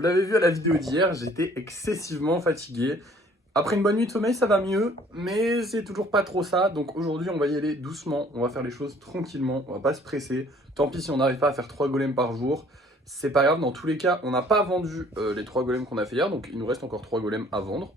vous l'avez vu à la vidéo d'hier, j'étais excessivement fatigué. Après une bonne nuit de sommeil, ça va mieux, mais c'est toujours pas trop ça. Donc aujourd'hui, on va y aller doucement, on va faire les choses tranquillement, on va pas se presser. Tant pis si on n'arrive pas à faire 3 golems par jour, c'est pas grave. Dans tous les cas, on n'a pas vendu les 3 golems qu'on a fait hier, donc il nous reste encore 3 golems à vendre.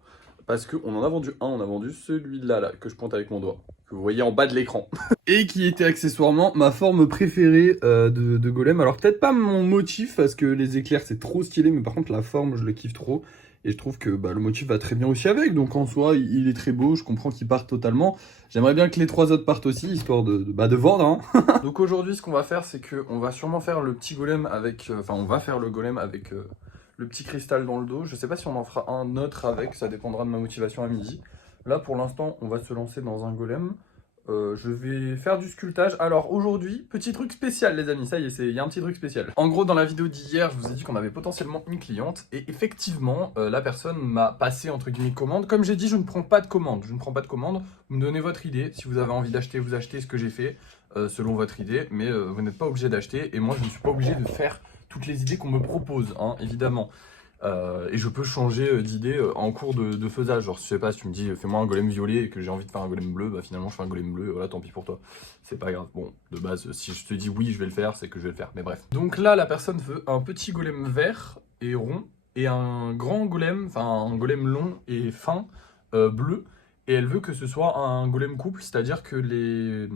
Parce qu'on en a vendu un, on a vendu celui-là, là, que je pointe avec mon doigt, que vous voyez en bas de l'écran. Et qui était accessoirement ma forme préférée de golem. Alors peut-être pas mon motif, parce que les éclairs c'est trop stylé, mais par contre la forme je le kiffe trop. Et je trouve que le motif va très bien aussi avec, donc en soi il est très beau, je comprends qu'il parte totalement. J'aimerais bien que les 3 autres partent aussi, histoire de vendre. Hein. Donc aujourd'hui ce qu'on va faire, c'est qu'on va sûrement faire le petit golem avec... Enfin on va faire le golem avec... le petit cristal dans le dos. Je sais pas si on en fera un autre avec, ça dépendra de ma motivation à midi. Là pour l'instant on va se lancer dans un golem. Je vais faire du sculptage. Alors aujourd'hui, petit truc spécial les amis, ça y est, il y a un petit truc spécial. En gros dans la vidéo d'hier, je vous ai dit qu'on avait potentiellement une cliente. Et effectivement, la personne m'a passé entre guillemets commande. Comme j'ai dit, je ne prends pas de commande. Je ne prends pas de commande. Vous me donnez votre idée. Si vous avez envie d'acheter, vous achetez ce que j'ai fait selon votre idée. Mais vous n'êtes pas obligé d'acheter. Et moi je ne suis pas obligé de faire toutes les idées qu'on me propose, hein, évidemment. Et je peux changer d'idée en cours de faisage. Genre, je sais pas, si tu me dis fais-moi un golem violet et que j'ai envie de faire un golem bleu, bah finalement je fais un golem bleu, voilà, tant pis pour toi. C'est pas grave. Bon, de base, si je te dis oui, je vais le faire, c'est que je vais le faire. Mais bref. Donc là, la personne veut un petit golem vert et rond et un grand golem, enfin un golem long et fin, bleu. Et elle veut que ce soit un golem couple, c'est-à-dire que les...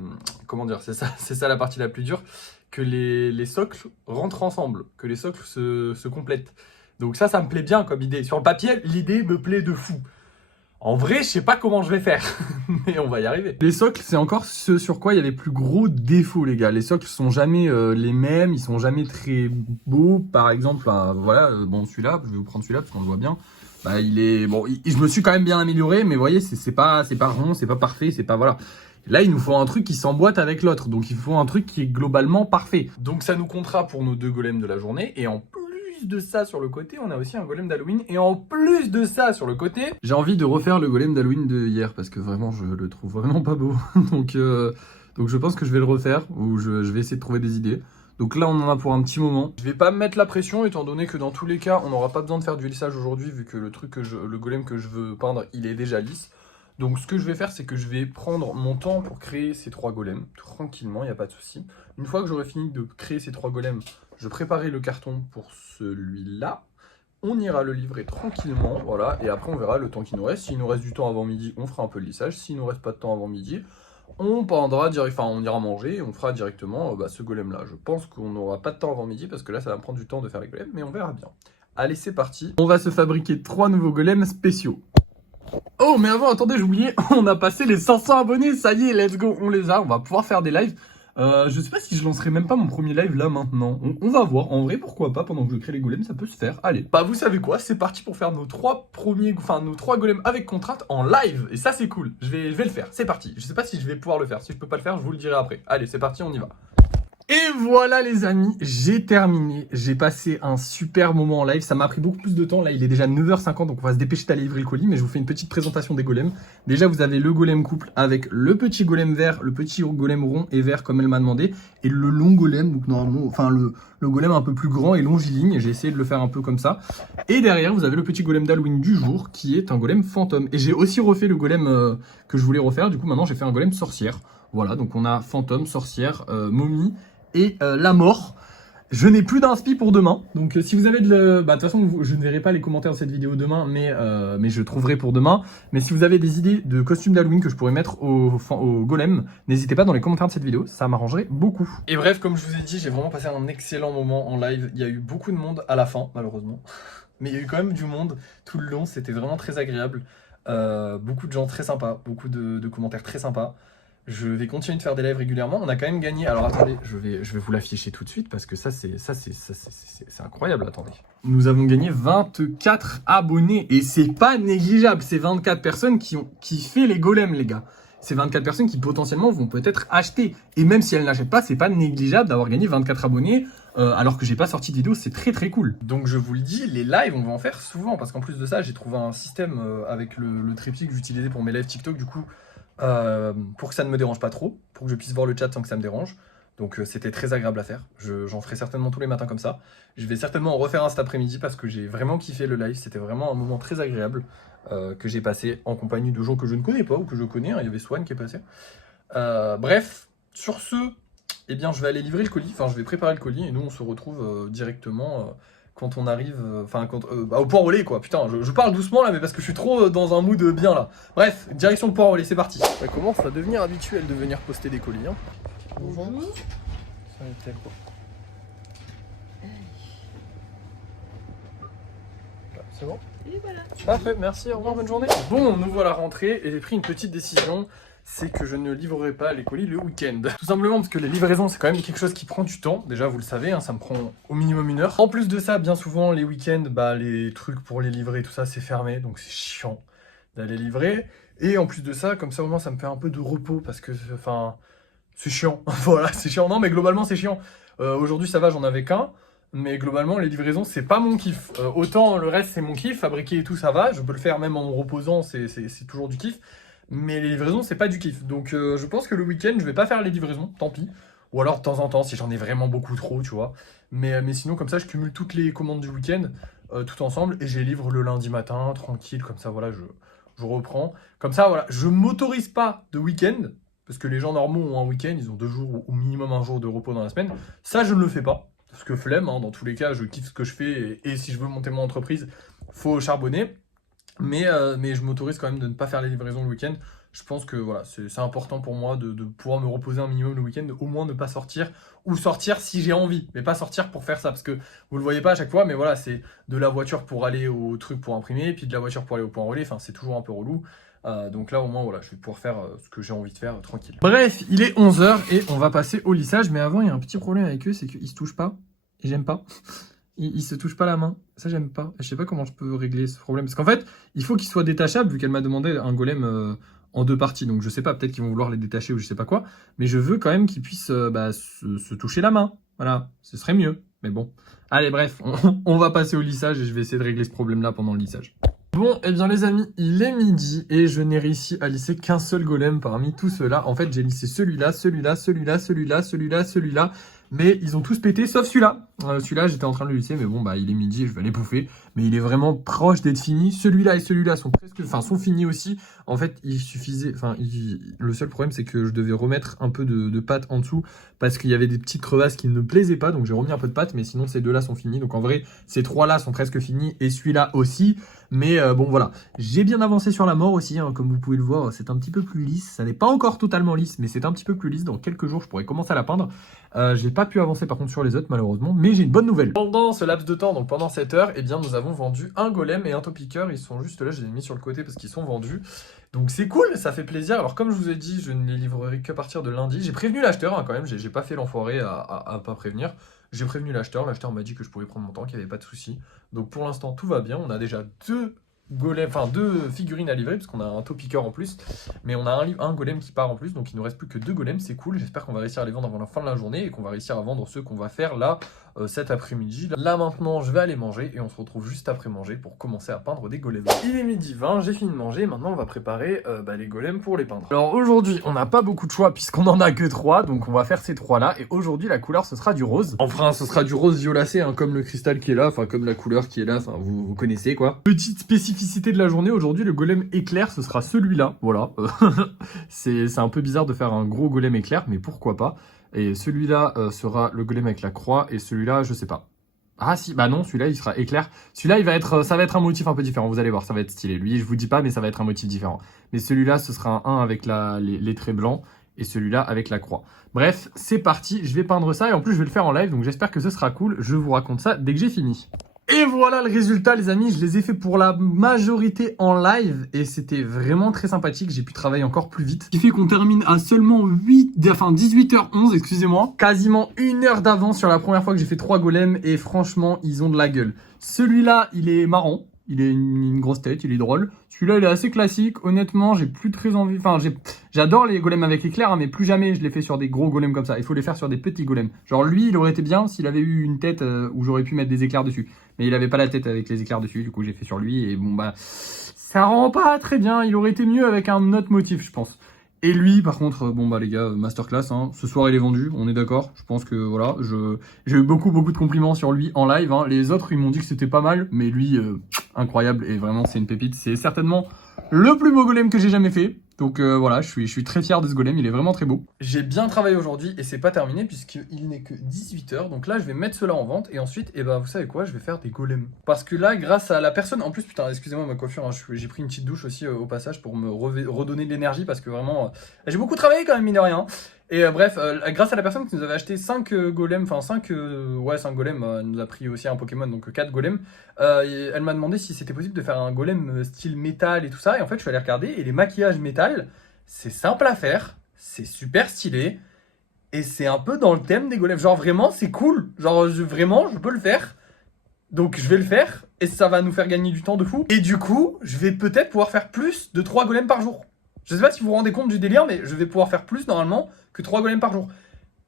Comment dire, c'est ça la partie la plus dure, que les socles rentrent ensemble, que les socles se complètent. Donc ça me plaît bien comme idée. Sur le papier, l'idée me plaît de fou. En vrai, je sais pas comment je vais faire, mais on va y arriver. Les socles, c'est encore ce sur quoi il y a les plus gros défauts, les gars. Les socles sont jamais les mêmes, ils sont jamais très beaux. Par exemple, voilà, bon celui-là, je vais vous prendre celui-là parce qu'on le voit bien. Bah, il est bon, je me suis quand même bien amélioré, mais vous voyez, c'est pas rond, c'est pas parfait, c'est pas voilà. Là, il nous faut un truc qui s'emboîte avec l'autre, donc il faut un truc qui est globalement parfait. Donc ça nous comptera pour nos 2 golems de la journée, et en plus de ça sur le côté, on a aussi un golem d'Halloween, et en plus de ça sur le côté, j'ai envie de refaire le golem d'Halloween de hier, parce que vraiment, je le trouve vraiment pas beau. donc je pense que je vais le refaire, ou je vais essayer de trouver des idées. Donc là, on en a pour un petit moment. Je vais pas me mettre la pression, étant donné que dans tous les cas, on n'aura pas besoin de faire du lissage aujourd'hui, vu que le golem que je veux peindre, il est déjà lisse. Donc ce que je vais faire, c'est que je vais prendre mon temps pour créer ces 3 golems, tranquillement, il n'y a pas de souci. Une fois que j'aurai fini de créer ces 3 golems, je préparerai le carton pour celui-là. On ira le livrer tranquillement, voilà, et après on verra le temps qu'il nous reste. S'il nous reste du temps avant midi, on fera un peu de lissage. S'il nous reste pas de temps avant midi, on peindra, on ira manger et on fera directement ce golem-là. Je pense qu'on n'aura pas de temps avant midi parce que là, ça va me prendre du temps de faire les golems, mais on verra bien. Allez, c'est parti. On va se fabriquer 3 nouveaux golems spéciaux. Oh, mais avant, attendez, j'ai oublié, on a passé les 500 abonnés, ça y est, let's go, on les a, on va pouvoir faire des lives. Je sais pas si je lancerai même pas mon premier live là maintenant, on va voir, en vrai, pourquoi pas, pendant que je crée les golems, ça peut se faire, allez. Bah, vous savez quoi, c'est parti pour faire nos 3 golems avec contrainte en live, et ça c'est cool, je vais le faire, c'est parti. Je sais pas si je vais pouvoir le faire, si je peux pas le faire, je vous le dirai après. Allez, c'est parti, on y va. Et voilà les amis, j'ai terminé, j'ai passé un super moment en live, ça m'a pris beaucoup plus de temps, là il est déjà 9h50 donc on va se dépêcher d'aller livrer le colis, mais je vous fais une petite présentation des golems. Déjà vous avez le golem couple avec le petit golem vert, le petit golem rond et vert comme elle m'a demandé, et le long golem, donc normalement, enfin le golem un peu plus grand et longiligne, j'ai essayé de le faire un peu comme ça. Et derrière vous avez le petit golem d'Halloween du jour qui est un golem fantôme, et j'ai aussi refait le golem que je voulais refaire, du coup maintenant j'ai fait un golem sorcière. Voilà, donc on a fantôme, sorcière, momie, et la mort. Je n'ai plus d'inspi pour demain. Donc si vous avez de toute façon, je ne verrai pas les commentaires de cette vidéo demain, mais je trouverai pour demain. Mais si vous avez des idées de costumes d'Halloween que je pourrais mettre au golem, n'hésitez pas dans les commentaires de cette vidéo, ça m'arrangerait beaucoup. Et bref, comme je vous ai dit, j'ai vraiment passé un excellent moment en live. Il y a eu beaucoup de monde à la fin, malheureusement. Mais il y a eu quand même du monde tout le long, c'était vraiment très agréable. Beaucoup de gens très sympas, beaucoup de commentaires très sympas. Je vais continuer de faire des lives régulièrement. On a quand même gagné. Alors attendez, je vais vous l'afficher tout de suite parce que ça c'est incroyable. Attendez. Nous avons gagné 24 abonnés et c'est pas négligeable. C'est 24 personnes qui ont kiffé les golems, les gars. C'est 24 personnes qui potentiellement vont peut-être acheter. Et même si elles n'achètent pas, c'est pas négligeable d'avoir gagné 24 abonnés alors que j'ai pas sorti de vidéo. C'est très très cool. Donc je vous le dis, les lives, on va en faire souvent parce qu'en plus de ça, j'ai trouvé un système avec le trépied que j'utilisais pour mes lives TikTok du coup. Pour que ça ne me dérange pas trop, pour que je puisse voir le chat sans que ça me dérange. Donc c'était très agréable à faire. J'en ferai certainement tous les matins comme ça. Je vais certainement en refaire un cet après-midi parce que j'ai vraiment kiffé le live. C'était vraiment un moment très agréable que j'ai passé en compagnie de gens que je ne connais pas ou que je connais. Hein. Il y avait Swan qui est passé. Bref, sur ce, eh bien, je vais aller livrer le colis. Enfin, je vais préparer le colis et nous, on se retrouve directement quand on arrive, au Port-Relais, quoi. Putain, je parle doucement là, mais parce que je suis trop dans un mood bien là. Bref, direction le Port-Relais, c'est parti. Ça commence à devenir habituel de venir poster des colis. Hein. Bonjour. Ça va être tel, quoi. C'est bon? Et voilà. Parfait, merci, au revoir, bonne journée. Bon, nous voilà rentrés et j'ai pris une petite décision. C'est que je ne livrerai pas les colis le week-end. Tout simplement parce que les livraisons, c'est quand même quelque chose qui prend du temps. Déjà, vous le savez, hein, ça me prend au minimum 1 heure. En plus de ça, bien souvent, les week-ends, les trucs pour les livrer, tout ça, c'est fermé. Donc c'est chiant d'aller livrer. Et en plus de ça, comme ça, au moins, ça me fait un peu de repos parce que, enfin, c'est chiant. Voilà, c'est chiant. Non, mais globalement, c'est chiant. Aujourd'hui, ça va, j'en avais qu'un. Mais globalement, les livraisons, c'est pas mon kiff. Autant le reste, c'est mon kiff. Fabriquer et tout, ça va. Je peux le faire même en me reposant, c'est toujours du kiff. Mais les livraisons, c'est pas du kiff. Donc je pense que le week-end, je vais pas faire les livraisons, tant pis. Ou alors de temps en temps, si j'en ai vraiment beaucoup trop, tu vois. Mais sinon, comme ça, je cumule toutes les commandes du week-end, tout ensemble, et je les livre le lundi matin, tranquille, comme ça, voilà, je reprends. Comme ça, voilà, je m'autorise pas de week-end, parce que les gens normaux ont un week-end, ils ont 2 jours ou minimum 1 jour de repos dans la semaine. Ça, je ne le fais pas, parce que flemme, hein, dans tous les cas, je kiffe ce que je fais, et si je veux monter mon entreprise, faut charbonner. Mais je m'autorise quand même de ne pas faire les livraisons le week-end. Je pense que voilà, c'est important pour moi de pouvoir me reposer un minimum le week-end, au moins ne pas sortir, ou sortir si j'ai envie, mais pas sortir pour faire ça, parce que vous le voyez pas à chaque fois, mais voilà, c'est de la voiture pour aller au truc pour imprimer, puis de la voiture pour aller au point relais, enfin c'est toujours un peu relou. Donc là au moins voilà, je vais pouvoir faire ce que j'ai envie de faire tranquille. Bref, il est 11h et on va passer au lissage, mais avant il y a un petit problème avec eux, c'est qu'ils se touchent pas, et j'aime pas. Il se touche pas la main. Ça, j'aime pas. Je sais pas comment je peux régler ce problème. Parce qu'en fait, il faut qu'il soit détachable, vu qu'elle m'a demandé un golem en 2 parties. Donc, je sais pas, peut-être qu'ils vont vouloir les détacher ou je sais pas quoi. Mais je veux quand même qu'ils puissent se toucher la main. Voilà, ce serait mieux. Mais bon. Allez, bref, on va passer au lissage et je vais essayer de régler ce problème-là pendant le lissage. Bon, eh bien les amis, il est midi et je n'ai réussi à lisser qu'un seul golem parmi tous ceux-là. En fait, j'ai lissé celui-là, celui-là, celui-là, celui-là, celui-là, celui-là. Mais ils ont tous pété, sauf celui-là. Celui-là, j'étais en train de le lisser, mais bon, il est midi, je vais aller bouffer. Mais il est vraiment proche d'être fini. Celui-là et celui-là sont sont finis aussi. En fait, il suffisait, le seul problème, c'est que je devais remettre un peu de pâte en dessous parce qu'il y avait des petites crevasses qui ne me plaisaient pas. Donc, j'ai remis un peu de pâte, mais sinon, ces 2-là sont finis. Donc, en vrai, ces 3-là sont presque finis et celui-là aussi. Mais bon, voilà. J'ai bien avancé sur la mort aussi, hein, comme vous pouvez le voir. C'est un petit peu plus lisse. Ça n'est pas encore totalement lisse, mais c'est un petit peu plus lisse. Dans quelques jours, je pourrais commencer à la peindre. J'ai pas pu avancer par contre sur les autres malheureusement, mais j'ai une bonne nouvelle. Pendant ce laps de temps, donc pendant 7 heures, eh bien nous avons vendu un golem et un topiqueur. Ils sont juste là, je les ai mis sur le côté parce qu'ils sont vendus. Donc c'est cool, ça fait plaisir. Alors comme je vous ai dit, je ne les livrerai qu'à partir de lundi. J'ai prévenu l'acheteur hein, quand même, j'ai pas fait l'enfoiré à pas prévenir. J'ai prévenu l'acheteur m'a dit que je pourrais prendre mon temps, qu'il n'y avait pas de souci. Donc pour l'instant tout va bien, on a déjà 2 figurines à livrer, parce qu'on a un topiqueur en plus, mais on a un golem qui part en plus, donc il ne nous reste plus que 2 golems, c'est cool, j'espère qu'on va réussir à les vendre avant la fin de la journée, et qu'on va réussir à vendre ceux qu'on va faire là, cet après-midi. Là maintenant, je vais aller manger, et on se retrouve juste après manger pour commencer à peindre des golems. Il est 12h20, j'ai fini de manger, maintenant on va préparer les golems pour les peindre. Alors aujourd'hui, on n'a pas beaucoup de choix, puisqu'on en a que 3, donc on va faire ces 3-là, et aujourd'hui la couleur ce sera du rose. Enfin, ce sera du rose violacé, hein, comme le cristal qui est là, enfin comme la couleur qui est là, enfin vous connaissez quoi. Petite spécificité de la journée, aujourd'hui le golem éclair ce sera celui-là, voilà. C'est un peu bizarre de faire un gros golem éclair, mais pourquoi pas. Et celui-là sera le golem avec la croix, et celui-là je sais pas. Ah si, bah non, celui-là il sera éclair. Celui-là ça va être un motif un peu différent, vous allez voir, ça va être stylé. Lui je vous dis pas, mais ça va être un motif différent. Mais celui-là ce sera un 1 avec les traits blancs, et celui-là avec la croix. Bref, c'est parti, je vais peindre ça, et en plus je vais le faire en live, donc j'espère que ce sera cool. Je vous raconte ça dès que j'ai fini. Et voilà le résultat les amis, je les ai fait pour la majorité en live et c'était vraiment très sympathique, j'ai pu travailler encore plus vite. Ce qui fait qu'on termine à seulement 18h11, excusez-moi. Quasiment 1 heure d'avance sur la première fois que j'ai fait 3 golems et franchement ils ont de la gueule. Celui-là il est marrant, il est une grosse tête, il est drôle. Celui-là il est assez classique, honnêtement j'ai plus très envie, j'adore les golems avec éclair, hein, mais plus jamais je les fais sur des gros golems comme ça. Il faut les faire sur des petits golems. Genre lui il aurait été bien s'il avait eu une tête où j'aurais pu mettre des éclairs dessus. Mais il avait pas la tête avec les éclairs dessus, du coup j'ai fait sur lui et bon ça rend pas très bien. Il aurait été mieux avec un autre motif je pense. Et lui, par contre, bon bah les gars, masterclass, hein. Ce soir il est vendu, on est d'accord. Je pense que voilà, j'ai eu beaucoup de compliments sur lui en live, hein. Les autres, ils m'ont dit que c'était pas mal, mais lui, incroyable, et vraiment c'est une pépite. C'est certainement le plus beau golem que j'ai jamais fait. Donc voilà, je suis très fier de ce golem, il est vraiment très beau. J'ai bien travaillé aujourd'hui et c'est pas terminé puisqu'il n'est que 18h. Donc là, je vais mettre cela en vente et ensuite, et bah, vous savez quoi, je vais faire des golems. Parce que là, grâce à la personne, en plus, putain, excusez-moi ma coiffure, hein, j'ai pris une petite douche aussi au passage pour me redonner de l'énergie parce que vraiment, j'ai beaucoup travaillé quand même, mine de rien. Et bref, grâce à la personne qui nous avait acheté 5 golems, enfin 5 golems, elle nous a pris aussi un Pokémon, donc 4 golems. Elle m'a demandé si c'était possible de faire un golem style métal et tout ça. Et en fait, je suis allé regarder et les maquillages métal, c'est simple à faire, c'est super stylé. Et c'est un peu dans le thème des golems. Genre vraiment, c'est cool. Genre vraiment, je peux le faire. Donc je vais le faire et ça va nous faire gagner du temps de fou. Et du coup, je vais peut-être pouvoir faire plus de 3 golems par jour. Je sais pas si vous vous rendez compte du délire, mais je vais pouvoir faire plus normalement que 3 golems par jour.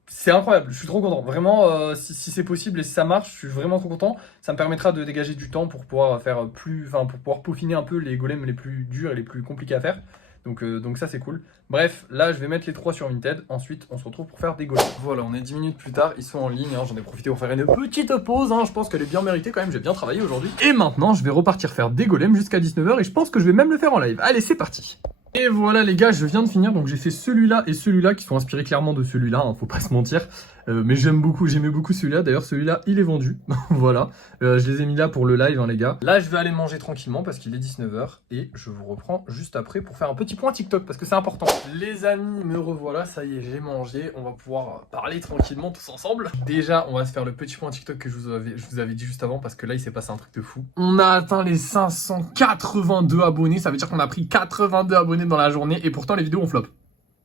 C'est incroyable, je suis trop content. Vraiment, si c'est possible et si ça marche, je suis vraiment trop content. Ça me permettra de dégager du temps pour pouvoir faire pour pouvoir peaufiner un peu les golems les plus durs et les plus compliqués à faire. Donc ça c'est cool. Bref, là je vais mettre les 3 sur Vinted. Ensuite, on se retrouve pour faire des golems. Voilà, on est 10 minutes plus tard, ils sont en ligne. Hein. J'en ai profité pour faire une petite pause. Hein. Je pense qu'elle est bien méritée quand même, j'ai bien travaillé aujourd'hui. Et maintenant, je vais repartir faire des golems jusqu'à 19h et je pense que je vais même le faire en live. Allez, c'est parti. Et voilà les gars, je viens de finir, donc j'ai fait celui-là et celui-là qui sont inspirés clairement de celui-là, hein, faut pas se mentir. Mais j'aimais beaucoup celui-là, d'ailleurs celui-là il est vendu, voilà. Je les ai mis là pour le live hein, les gars. Là je vais aller manger tranquillement parce qu'il est 19h et je vous reprends juste après pour faire un petit point TikTok parce que c'est important. Les amis, me revoilà, ça y est, j'ai mangé, on va pouvoir parler tranquillement tous ensemble. Déjà, on va se faire le petit point TikTok que je vous avais dit juste avant parce que là il s'est passé un truc de fou. On a atteint les 582 abonnés, ça veut dire qu'on a pris 82 abonnés dans la journée et pourtant les vidéos ont flop.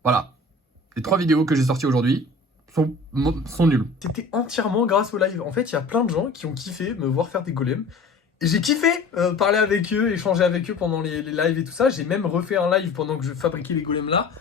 Voilà. Les 3 vidéos que j'ai sorties aujourd'hui sont nulles. C'était entièrement grâce au live. En fait, il y a plein de gens qui ont kiffé me voir faire des golems. Et j'ai kiffé parler avec eux, échanger avec eux pendant les lives et tout ça. J'ai même refait un live pendant que je fabriquais les golems là.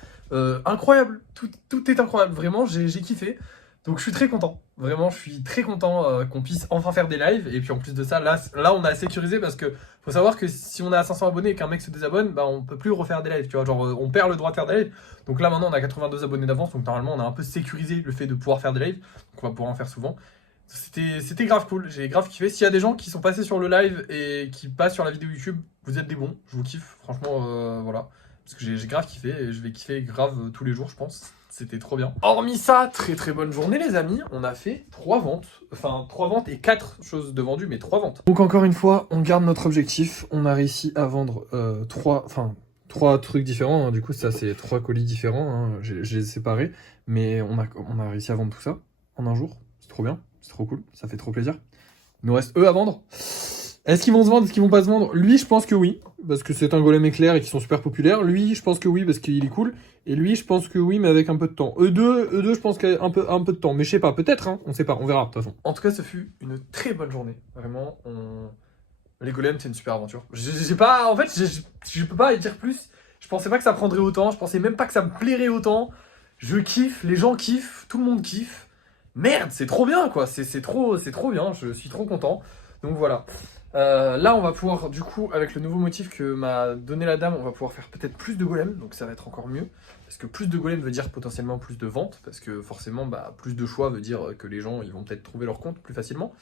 Incroyable. Tout est incroyable. Vraiment, j'ai kiffé. Donc je suis très content, vraiment je suis très content qu'on puisse enfin faire des lives. Et puis en plus de ça, là on a sécurisé parce que faut savoir que si on est à 500 abonnés et qu'un mec se désabonne, bah on peut plus refaire des lives, tu vois, genre on perd le droit de faire des lives. Donc là maintenant on a 82 abonnés d'avance, donc normalement on a un peu sécurisé le fait de pouvoir faire des lives, donc on va pouvoir en faire souvent. C'était grave cool, j'ai grave kiffé. S'il y a des gens qui sont passés sur le live et qui passent sur la vidéo YouTube, vous êtes des bons, je vous kiffe, franchement voilà. Parce que j'ai grave kiffé et je vais kiffer grave tous les jours je pense. C'était trop bien. Hormis ça, très bonne journée les amis. On a fait 3 ventes. Enfin 3 ventes et 4 choses de vendues, mais 3 ventes. Donc encore une fois, on garde notre objectif. On a réussi à vendre 3 trucs différents. Hein. Du coup, ça c'est 3 colis différents. Hein. Je les ai séparés. Mais on a réussi à vendre tout ça en un jour. C'est trop bien. C'est trop cool. Ça fait trop plaisir. Il nous reste eux à vendre. Est-ce qu'ils vont se vendre? Est-ce qu'ils vont pas se vendre? Lui, je pense que oui, parce que c'est un golem éclair et qu'ils sont super populaires. Lui, je pense que oui, parce qu'il est cool. Et lui, je pense que oui, mais avec un peu de temps. Eux deux je pense qu'il y a un peu de temps. Mais je sais pas, peut-être, hein. On sait pas, on verra, de toute façon. En tout cas, ce fut une très bonne journée. Vraiment, les golems, c'est une super aventure. J'ai pas... En fait, je peux pas y dire plus. Je pensais pas que ça prendrait autant. Je pensais même pas que ça me plairait autant. Je kiffe, les gens kiffent, tout le monde kiffe. Merde, c'est trop bien, quoi. C'est trop bien, je suis trop content. Donc voilà. Là on va pouvoir du coup avec le nouveau motif que m'a donné la dame, on va pouvoir faire peut-être plus de golems, donc ça va être encore mieux parce que plus de golems veut dire potentiellement plus de ventes, parce que forcément plus de choix veut dire que les gens ils vont peut-être trouver leur compte plus facilement.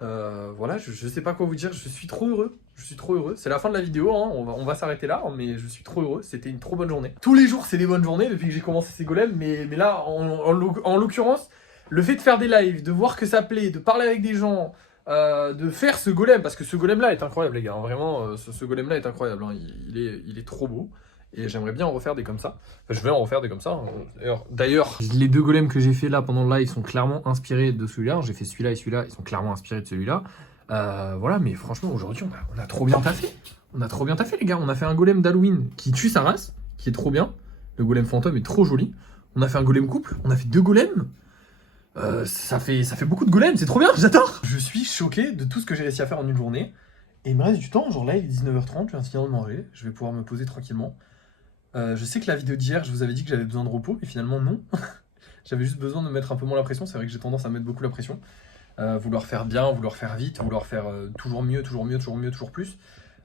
Voilà, je sais pas quoi vous dire, je suis trop heureux, c'est la fin de la vidéo, hein. On va s'arrêter là, mais je suis trop heureux, c'était une trop bonne journée. Tous les jours c'est des bonnes journées depuis que j'ai commencé ces golems, mais là en l'occurrence, le fait de faire des lives, de voir que ça plaît, de parler avec des gens, de faire ce golem, parce que ce golem là est incroyable les gars, hein, vraiment ce golem là est incroyable, hein, il est trop beau et j'aimerais bien en refaire des comme ça. Enfin, je vais en refaire des comme ça hein. D'ailleurs les 2 golems que j'ai fait là pendant le live sont clairement inspirés de celui-là. J'ai fait celui-là et celui-là, ils sont clairement inspirés de celui-là. Voilà, mais franchement aujourd'hui on a trop bien taffé, les gars. On a fait un golem d'Halloween qui tue sa race, qui est trop bien. Le golem fantôme est trop joli. On a fait un golem couple, on a fait 2 golems. Ça fait beaucoup de golems, c'est trop bien, j'adore. Je suis choqué de tout ce que j'ai réussi à faire en une journée. Et il me reste du temps, genre là il est 19h30, je viens de finir de manger, je vais pouvoir me poser tranquillement. Je sais que la vidéo d'hier, je vous avais dit que j'avais besoin de repos, mais finalement non. J'avais juste besoin de mettre un peu moins la pression, c'est vrai que j'ai tendance à mettre beaucoup la pression. Vouloir faire bien, vouloir faire vite, vouloir faire toujours mieux, toujours plus.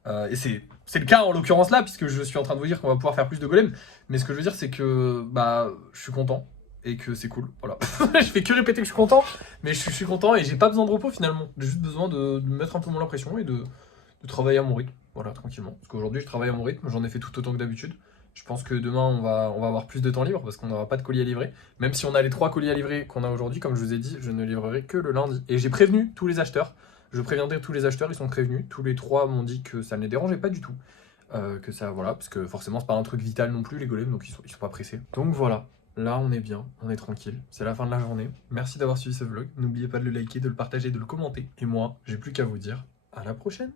Et c'est le cas en l'occurrence là, puisque je suis en train de vous dire qu'on va pouvoir faire plus de golems. Mais ce que je veux dire, c'est que bah, je suis content et que c'est cool. Voilà. Je fais que répéter que je suis content, mais je suis content et j'ai pas besoin de repos finalement. J'ai juste besoin de mettre un peu moins la pression et de travailler à mon rythme. Voilà, tranquillement. Parce qu'aujourd'hui, je travaille à mon rythme, j'en ai fait tout autant que d'habitude. Je pense que demain, on va avoir plus de temps libre parce qu'on n'aura pas de colis à livrer. Même si on a les 3 colis à livrer qu'on a aujourd'hui, comme je vous ai dit, je ne livrerai que le lundi. Et j'ai prévenu tous les acheteurs. Je préviendrai tous les acheteurs, ils sont prévenus. Tous les 3 m'ont dit que ça ne les dérangeait pas du tout. Que ça, voilà, parce que forcément, c'est pas un truc vital non plus, les golems, donc ils sont pas pressés. Donc voilà, là, on est bien, on est tranquille. C'est la fin de la journée. Merci d'avoir suivi ce vlog. N'oubliez pas de le liker, de le partager, de le commenter. Et moi, j'ai plus qu'à vous dire à la prochaine.